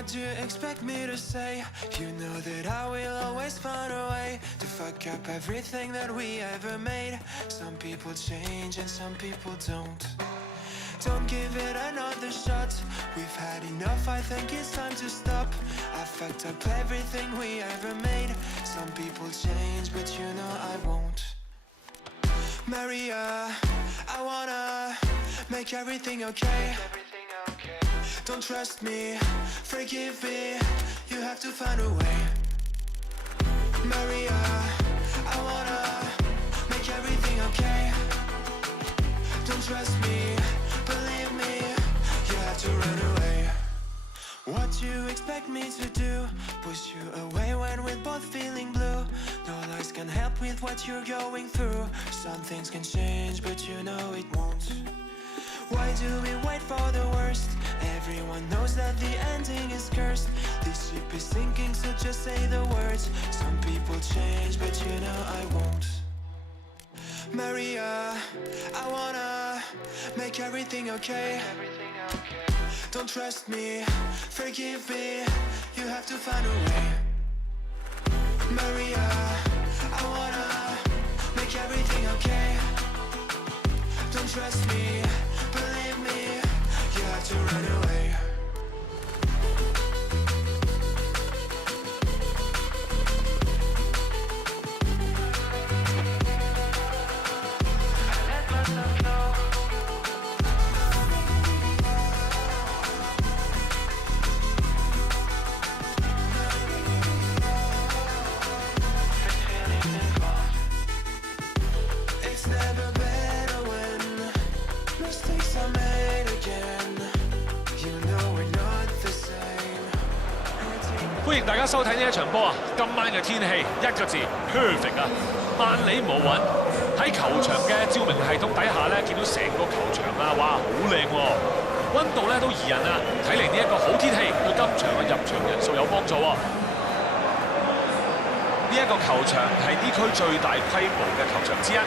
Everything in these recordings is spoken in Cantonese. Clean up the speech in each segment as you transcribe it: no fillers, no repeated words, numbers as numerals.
What do you expect me to say? You know that I will always find a way to fuck up everything that we ever made. Some people change and some people don't. Don't give it another shot. We've had enough, I think it's time to stop. I fucked up everything we ever made. Some people change, but you know I won't. Maria, I wanna make everything okay. Don't trust me, forgive me, you have to find a way. Maria, I wanna make everything okay. Don't trust me, believe me, you have to run away. What you expect me to do? Push you away when we're both feeling blue. No lies can help with what you're going through. Some things can change, but you know it won't. Why do we wait for the worst? Everyone knows that the ending is cursed. This ship is sinking, so just say the words. Some people change, but you know I won't. Maria, I wanna make everything okay. Don't trust me, forgive me, you have to find a way. Maria, I wanna make everything okay. Don't trust me, believe me, you have to run away. It's never better when mistakes are made again. You know we're not the same. 歡迎大家收睇呢一場波啊！今晚嘅天氣一個字 perfect 啊，萬里無雲。喺球場嘅照明系統底下咧，見到成個球場啊，哇，好靚喎！温度咧都宜人啊，睇嚟呢一個好天氣對今場嘅入場人數有幫助喎。呢一個球場係呢區最大規模嘅球場之一。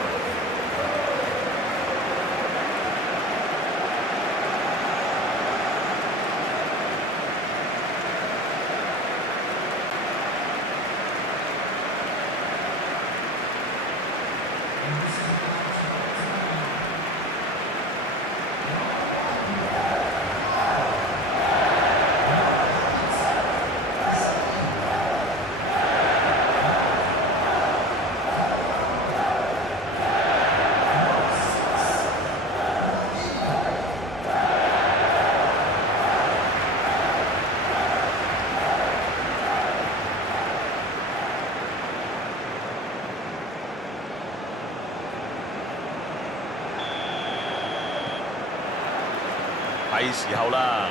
係時候啦！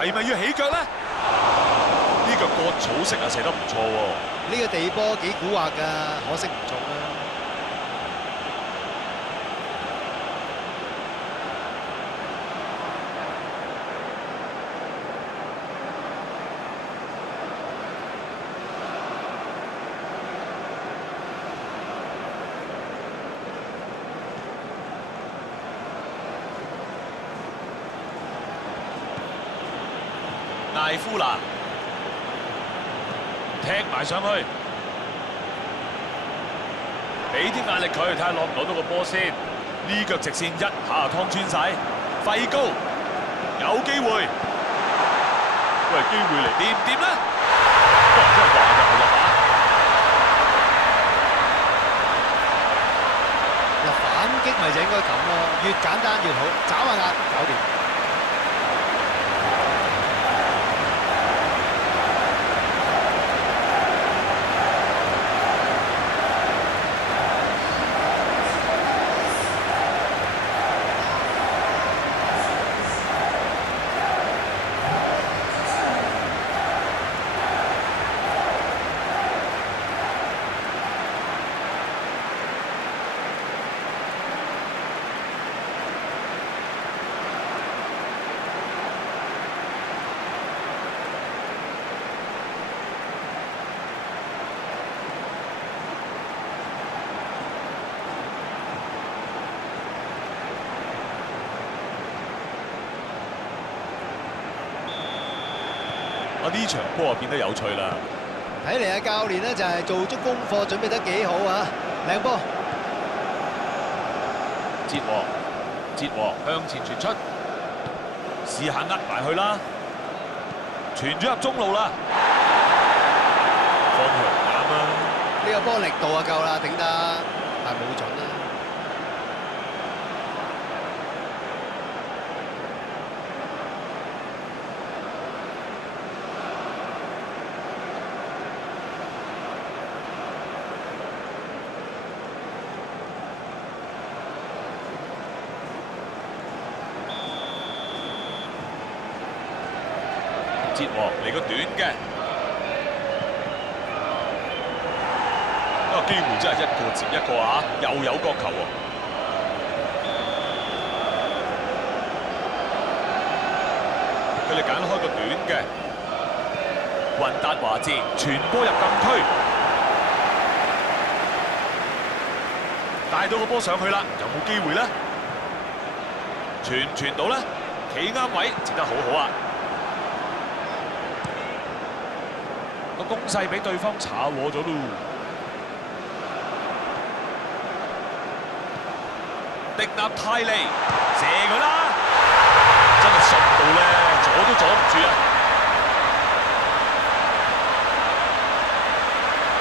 係咪要起腳咧？呢腳割草式啊，射得唔錯喎！呢個地波幾蠱惑㗎，可惜唔中啦。艾夫拿踢埋上去，俾啲壓力佢，睇下攞唔攞到個波先。呢腳直線一下就劏穿晒，費高有機會，喂，機會嚟掂唔掂咧？哇！真係橫入啊！反擊咪就應該咁咯，越簡單越好，爪下壓搞掂。呢場波啊變得有趣啦！睇嚟啊，教練咧就係做足功課，準備得幾好啊！靚波，哲和向前傳出，試下呃埋去啦，傳咗入中路啦，方向啱啊！呢個波力度啊夠啦，頂得，但係冇準啦。哲和嚟個短嘅，機會真係一個接一個啊！又有角球喎，佢哋揀開個短嘅，雲達華治傳波入禁區，帶到個波上去啦，有冇機會咧？傳到咧，企啱位，接得好好啊！個攻勢俾對方炒和咗咯。迪納泰利射佢啦，真係順到咧，阻都阻唔住啊！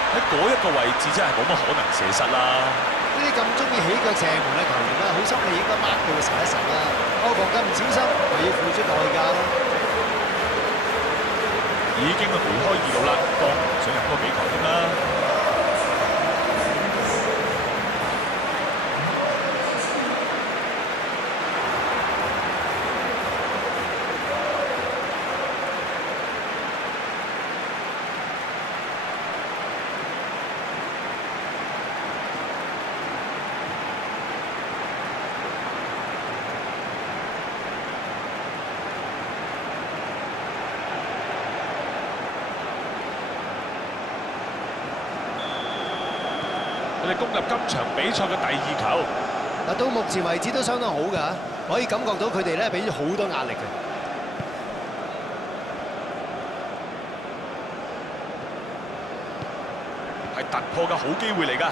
喺嗰一個位置真係冇乜可能射失啦。呢啲咁中意起腳射門嘅球員啦，好心你應該掹佢實一實啦。何況咁唔小心，咪要付出代價咯。已經梅開二度啦，當想入多幾球添啦。佢哋攻入今場比賽嘅第2球。嗱，到目前為止都相當好㗎，可以感覺到佢哋咧俾咗好多壓力嘅。係突破嘅好機會嚟㗎。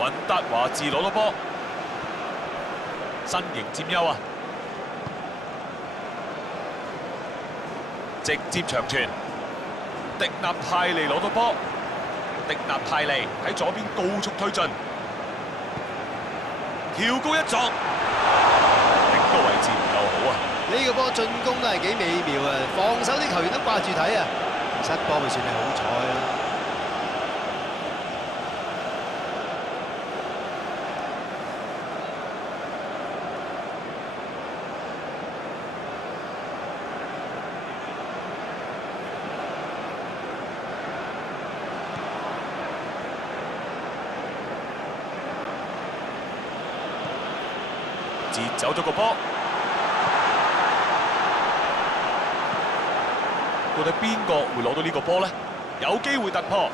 雲達華治攞到波，身形佔優啊！直接長傳，迪納泰利攞到波，迪納泰利喺左邊高速推進，跳高一撞，頂個位置唔夠好啊！呢個波進攻都係幾美妙啊！防守啲球員都掛住睇啊，失波咪算係好彩啦。截走咗個波，到底邊個會攞到呢個波呢？有機會突破。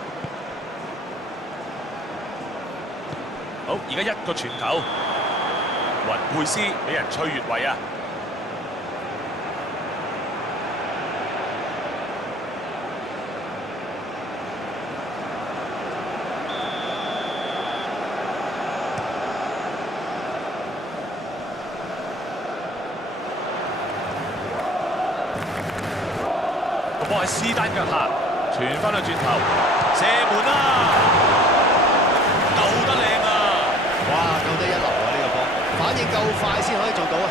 好，而家一個傳球，雲佩斯俾人吹越位啊！波喺斯丹腳下，傳翻去轉頭，射門啦！救得靚啊！哇，救得一流啊！呢個波反應夠快先可以做到啊！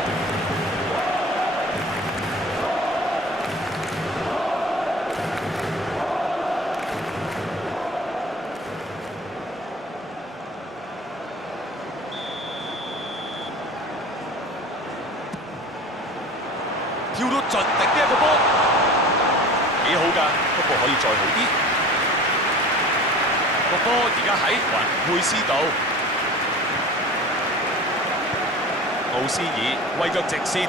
跳到盡力呢一個波。幾好㗎，不過可以再好啲。個波而家喺雲佩斯度，奧斯爾為腳直線，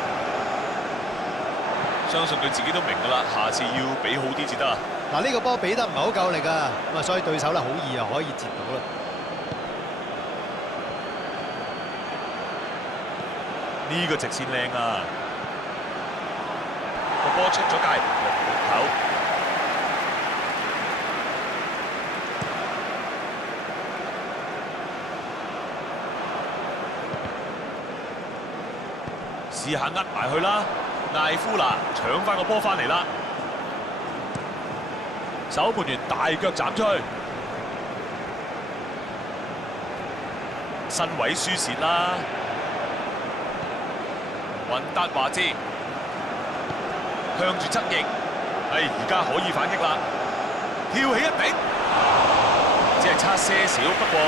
相信佢自己都明㗎啦，下次要俾好啲至得啊！嗱，呢個波俾得唔係好夠力啊，咁啊，所以對手咧好易啊可以截到啦。呢個直線靚啊！個波出咗界，入門口。試下呃埋去啦，艾夫拿搶翻個波翻嚟啦，守門員大腳斬出去，身位輸蝕啦。雲達華茲向住側翼，而家可以反擊啦，跳起一頂，只係差些少，不過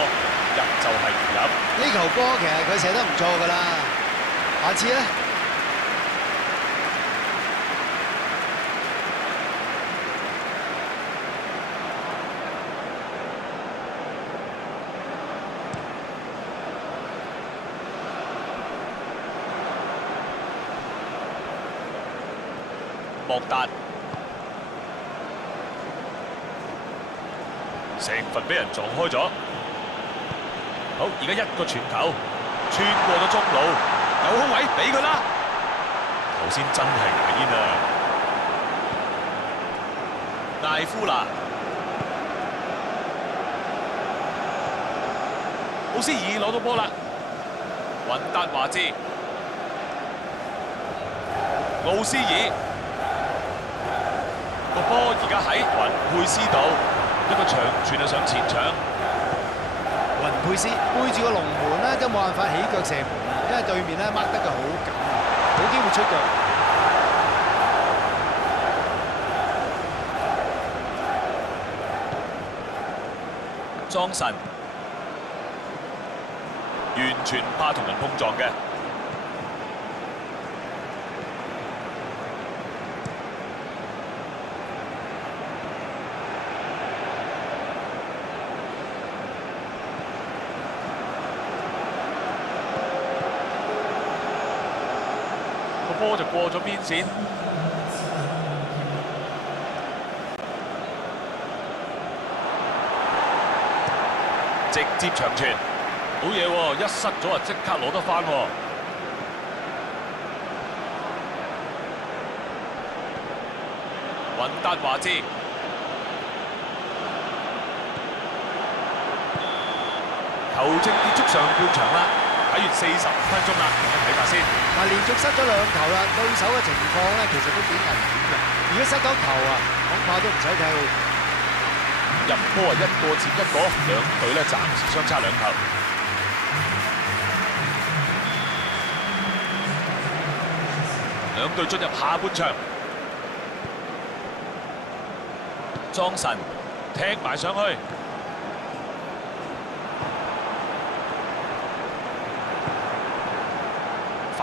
入就係唔入。呢球波其實佢射得唔錯㗎啦，下次咧。莫達成份俾人撞開咗，好，而家一個傳球穿過咗中路，有空位俾佢啦。頭先真係牙煙啊！艾夫拿奧斯爾攞到波啦，雲達華茲奧斯爾。個波而家喺雲佩斯度，一個長傳就上前搶。雲佩斯背住個龍門咧，都冇辦法起腳射門，因為對面咧掹得佢好緊，冇機會出腳。莊臣完全唔怕同人碰撞嘅。波就過咗邊線，直接長傳，好嘢喎！一失咗啊，即刻攞得返喎。雲達華茲球證結束上半場啦。睇完45分鐘啦，睇下先。連續失咗2球啦，對手嘅情況咧其實都幾危險嘅。如果失咗球啊，恐怕都唔使踢。入波一個接一個，兩隊咧暫時相差2球。兩隊進入下半場，莊臣踢埋上去。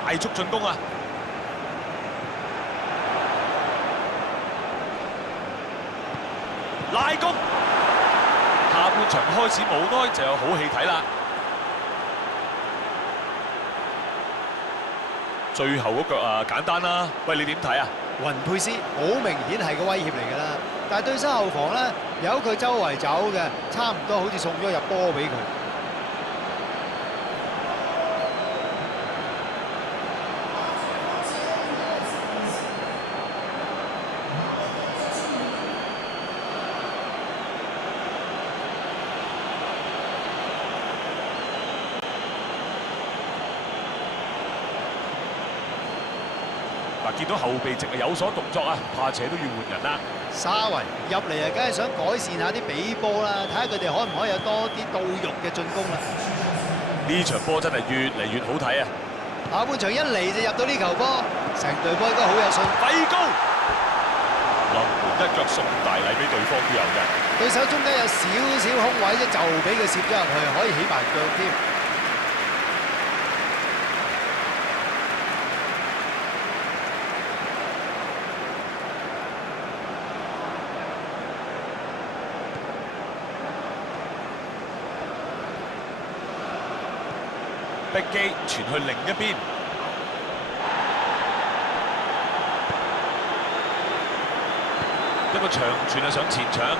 快速進攻啊！拉弓，下半場開始無奈就有好戲睇啦。最後嗰腳啊，簡單啦。喂，你點睇啊？雲佩斯好明顯係個威脅嚟㗎啦，但係對手後防咧由佢周圍走嘅，差唔多好似送咗入波俾佢。見到後備席有所動作啊，怕且都要換人啦。沙維入嚟啊，梗係想改善下啲比波啦，睇下佢哋可唔可以有多啲到肉嘅進攻啦。呢場波真係越嚟越好睇啊！下半場一嚟就入到呢球波，成隊波應該好有信。費高落門一腳送大禮俾對方都有嘅。對手中間有少少空位啫，就俾佢攝咗入去，可以起埋腳添。逼機傳去另一邊，一個長傳啊上前搶，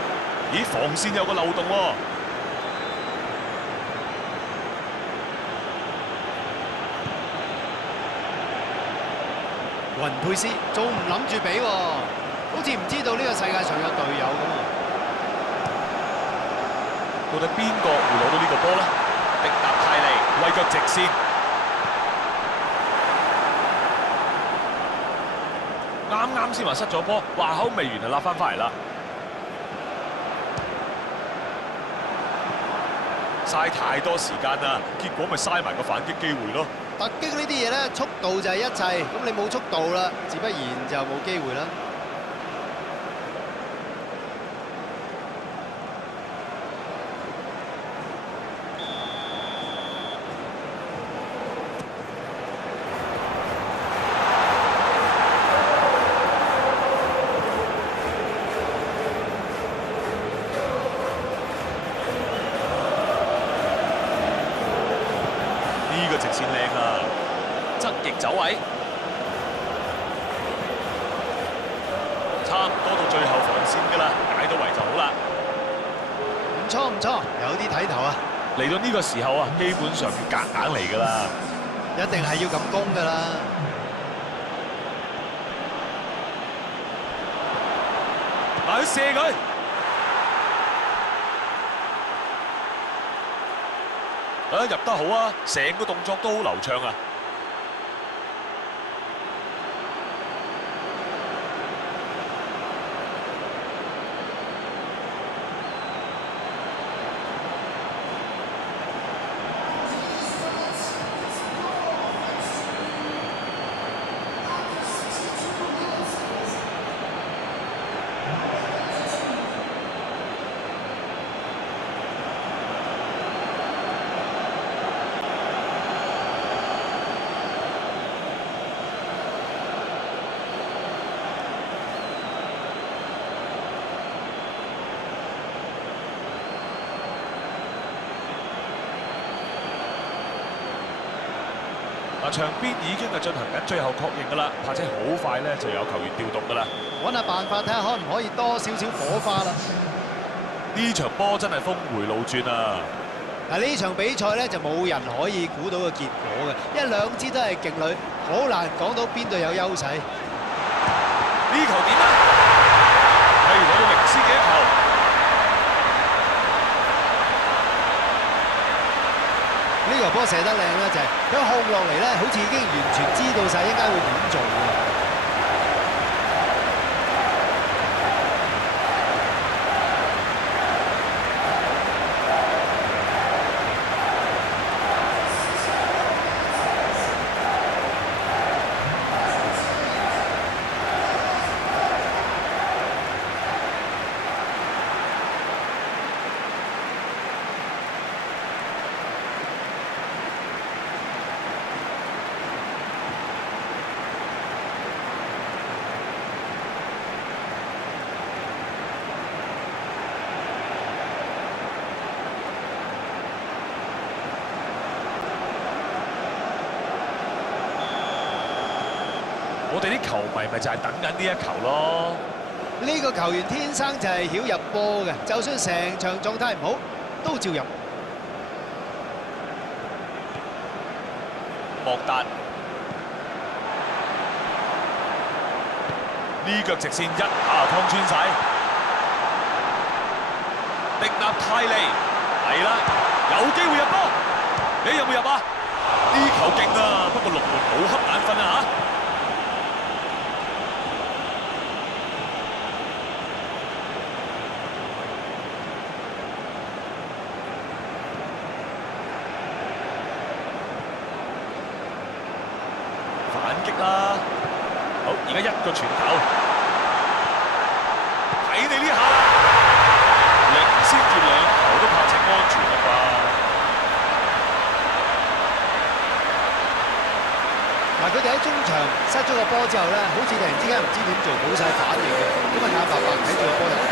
咦防線有個漏洞喎。雲佩斯仲唔諗住俾喎，好似唔知道呢個世界上有隊友咁喎。到底邊個會攞到呢個波呢？迪納泰利揮腳直線，啱先話失咗波，話口未完就揦翻嚟啦。嘥太多時間啦，結果咪嘥埋個反擊機會咯。突擊呢啲嘢咧，速度就係一切，咁你冇速度啦，自不然就冇機會啦。呢個直線靚啊，側翼走位，差唔多到最後防線㗎啦，解到圍就好啦。唔錯唔錯，有啲睇頭啊！嚟到呢個時候啊，基本上夾硬嚟㗎啦，一定係要咁攻㗎啦。嗱，去射佢。入得好啊！成個動作都好流暢啊！場邊已經係進行緊最後確認㗎啦，或者好快咧就有球員調動㗎啦。揾下辦法睇下可唔可以多少少火花啦。呢場波真係峰迴路轉啊！嗱，呢場比賽咧就冇人可以估到個結果嘅，因為兩支都係勁旅，好難講到邊隊有優勢。呢球點啊？係攞到零斯嘅一球。呢個波射得靚咧，就係佢控落嚟咧，好似已經完全知道晒應該會點做嘅。我哋啲球迷咪就係等緊呢一球咯。呢個球員天生就係曉入波嘅，就算成場狀態唔好，都照入。莫達呢腳直線一下劏穿晒。迪納泰利係啦，有機會入波，你有冇入啊？呢球勁啊，不過龍門冇瞌眼瞓啊嚇。反擊啦！好，而家一個傳球，睇你呢下啦，領先住兩球都怕稱安全啦啩。嗱，佢哋喺中場失咗個波之後咧，好似突然之間唔知點做，冇晒反應嘅，咁啊眼白白睇住個波入嚟。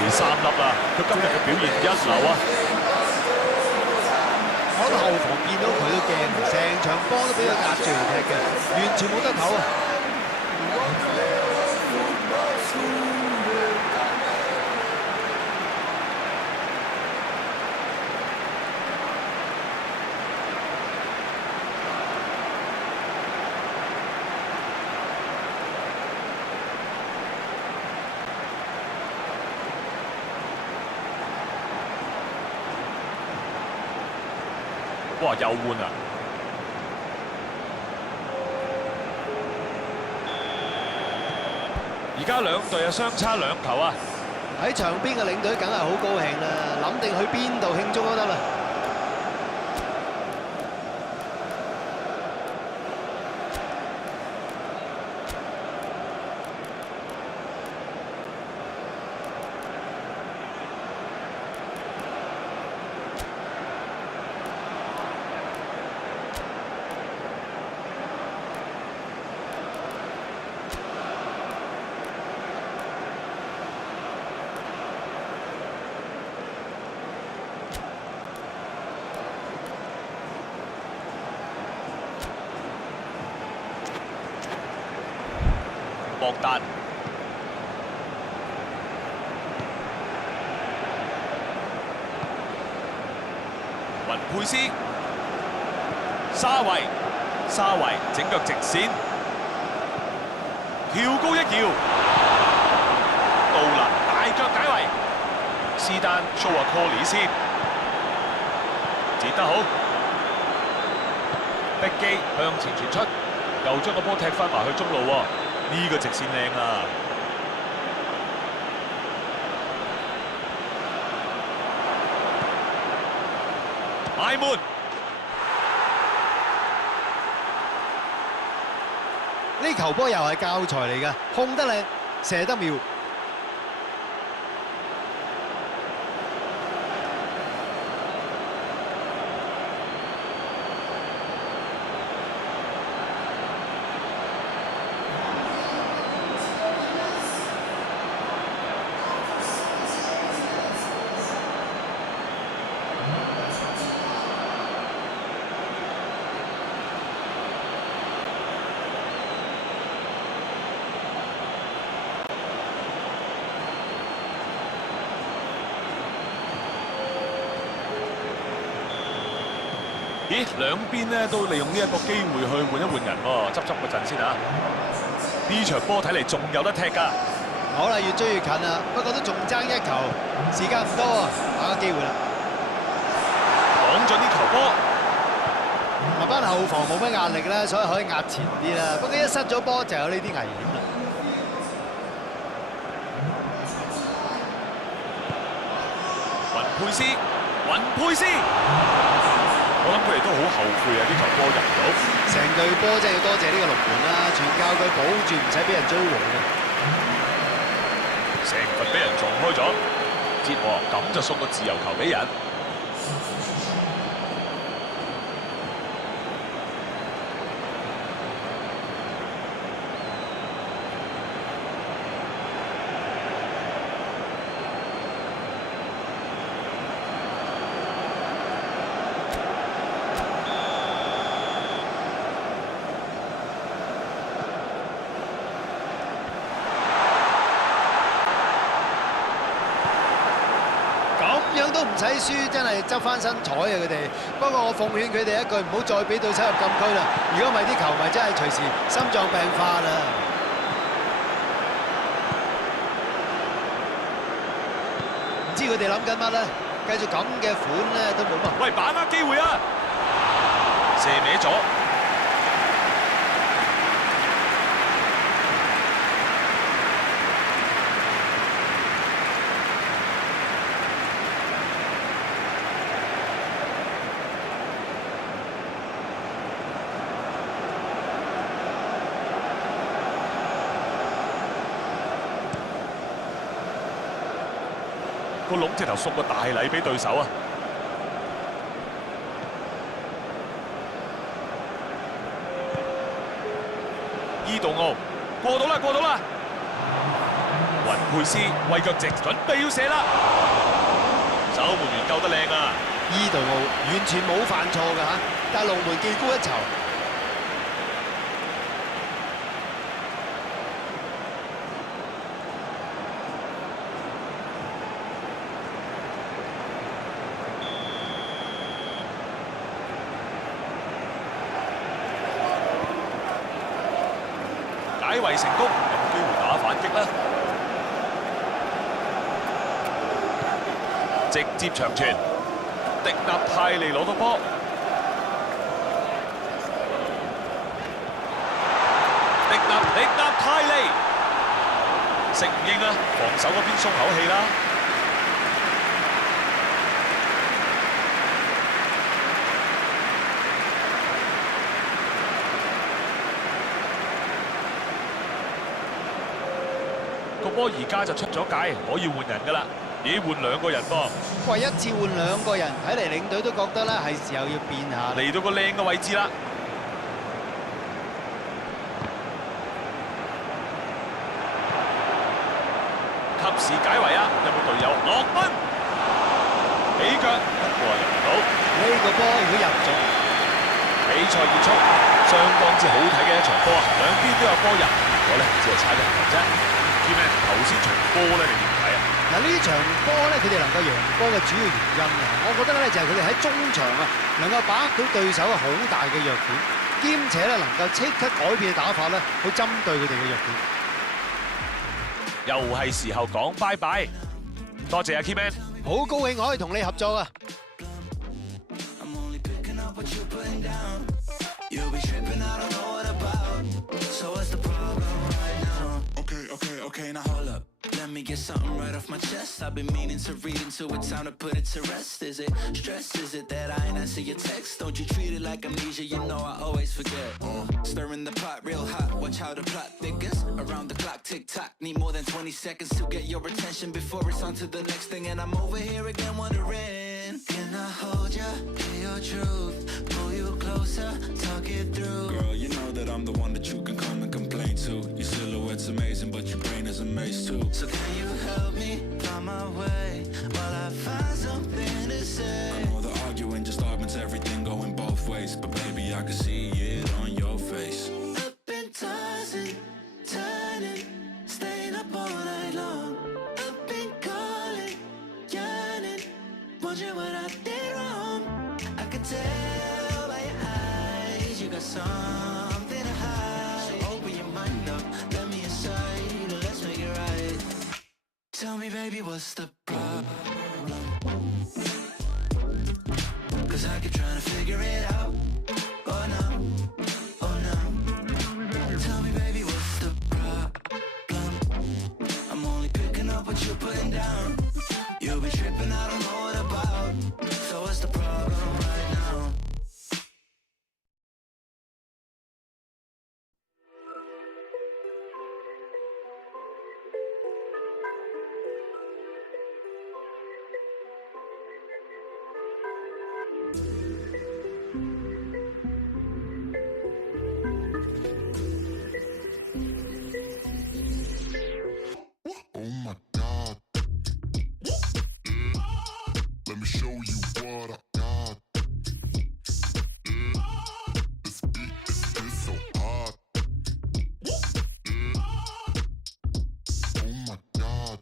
第三粒啦，佢今日嘅表現一流啊！我覺得後防見到佢都驚，成場波都俾佢壓住嚟踢嘅，完全冇得唞啊！哇，又換啊！而家兩隊啊，相差2球啊！喺場邊嘅領隊梗係好高興啦，諗定去邊度慶祝都得啦。莫達雲佩斯、沙維整腳直線，跳高一搖，杜蘭大腳解圍，斯丹 show 下 Colly 先，截得好，碧基向前傳出，又將個波踢翻埋去中路喎。呢個直線靚啊！埋門，呢球波又係教材嚟㗎，控得靚，射得妙。咦，兩邊咧都利用呢一個機會去換一換人喎，執個陣先啊！呢場波睇嚟仲有得踢㗎。好啦，越追越近啦，不過都仲爭1球，時間唔多喎，把握機會啦。擋咗呢球波，班後防冇乜壓力啦，所以可以壓前啲啦。不過一失咗波就有呢啲危險啦。雲佩斯。我諗佢哋都好後悔啊！呢球波入唔到，成隊波真係要多謝呢個龍門啦，全靠佢保住唔使俾人追和嘅。成份俾人撞開咗，哲和咁就送個自由球俾人。都唔使輸，真係執翻身彩啊！佢哋，不過我奉勸佢哋一句，唔好再俾對手入禁區啦。如果唔係，啲球迷真係隨時心臟病發啦。唔知佢哋諗緊乜咧？繼續咁嘅款咧都冇乜。喂，把握機會啊！射歪咗。個籠直頭送個大禮俾對手啊！伊杜奧過到啦！雲佩斯為腳直準備要射啦，守門員救得靚啊！伊杜奧完全冇犯錯㗎嚇，但係龍門技高一籌。解圍成功，有機會打反擊啦！直接長傳，迪納泰利攞到波，力壓泰利，適唔應啊？防守嗰邊鬆口氣啦。個波而家就出咗界，可以換人㗎啦。咦，換兩個人噃？喂，一次換兩個人，睇嚟領隊都覺得咧係時候要變下。嚟到個靚嘅位置啦。及時解圍啊！有冇隊友落分？起腳，不過入唔到。呢個波如果入咗，比賽結束，相當之好睇嘅一場波啊！兩邊都有波入，結果咧只係差一球啫。知咩？頭先場波咧，你點睇啊？嗱，呢場波咧，佢哋能夠贏波嘅主要原因啊，我覺得咧就係佢哋喺中場啊，能夠把握到對手好大嘅弱點，兼且咧能夠即刻改變打法咧，去針對佢哋嘅弱點。又係時候講拜拜，多謝阿 Keyman，好高興可以同你合作啊！ I'm only picking up what you're putting down. You'll be tripping, I don't know what about. So what's the problem right now? Okay, now hold up. Let me get something right off my chest. I've been meaning to read into it, time to put it to rest. Is it stress? Is it that I ain't answer your text? Don't you treat it like amnesia, you know I always forget. Stirring the pot real hot, watch how the plot thickens. Around the clock, tick tock, need more than 20 seconds to get your attention before it's on to the next thing. And I'm over here again wondering, can I hold ya, hear your truth, pull you closer, talk it through. Girl, you know that I'm the one that you can come and complain to. Your silhouette's amazing, but your brain is a maze too. So can you help me find my way while I find something to say? I know the arguing just augments everything going both ways, but baby, I can see it on your face. Up and tossing, turning, staying up all night long. Up and calling, yearning, wondering what I did wrong. I can tell by your eyes you got something to hide. So open your mind up, let me inside, let's make it right. Tell me, baby, what's the problem? 'Cause I keep trying to figure it out. Oh no, oh no. Tell me, baby, what's the problem? I'm only picking up what you're putting down. You'll be tripping, I don't know what about. So what's the problem right now? Oh my God. Let me show you what I got. This beat is so hot. Oh my God.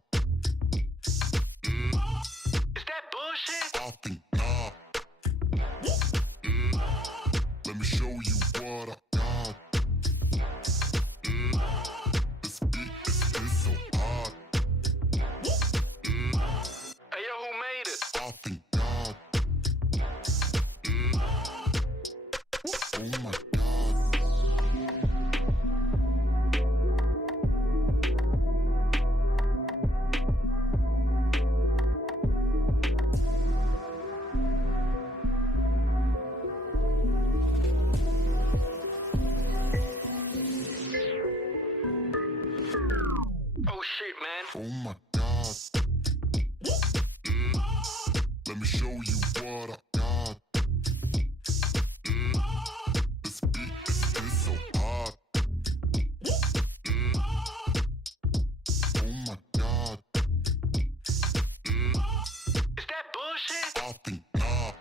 Is that bullshit? I think not. Let me show you what I got. This beat is so hot. Hey yo, who made it? I think God. Oh my God. Oh shit, man. Oh my God. Let me show you what I got. This beat is so hot. Oh my God. Is that bullshit? I think not.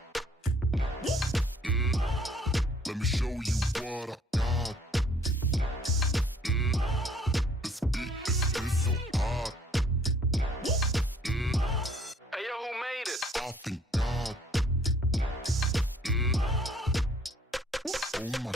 Let me show you what I got. This beat is so hot. Hey yo, who made it? I think God. Oh my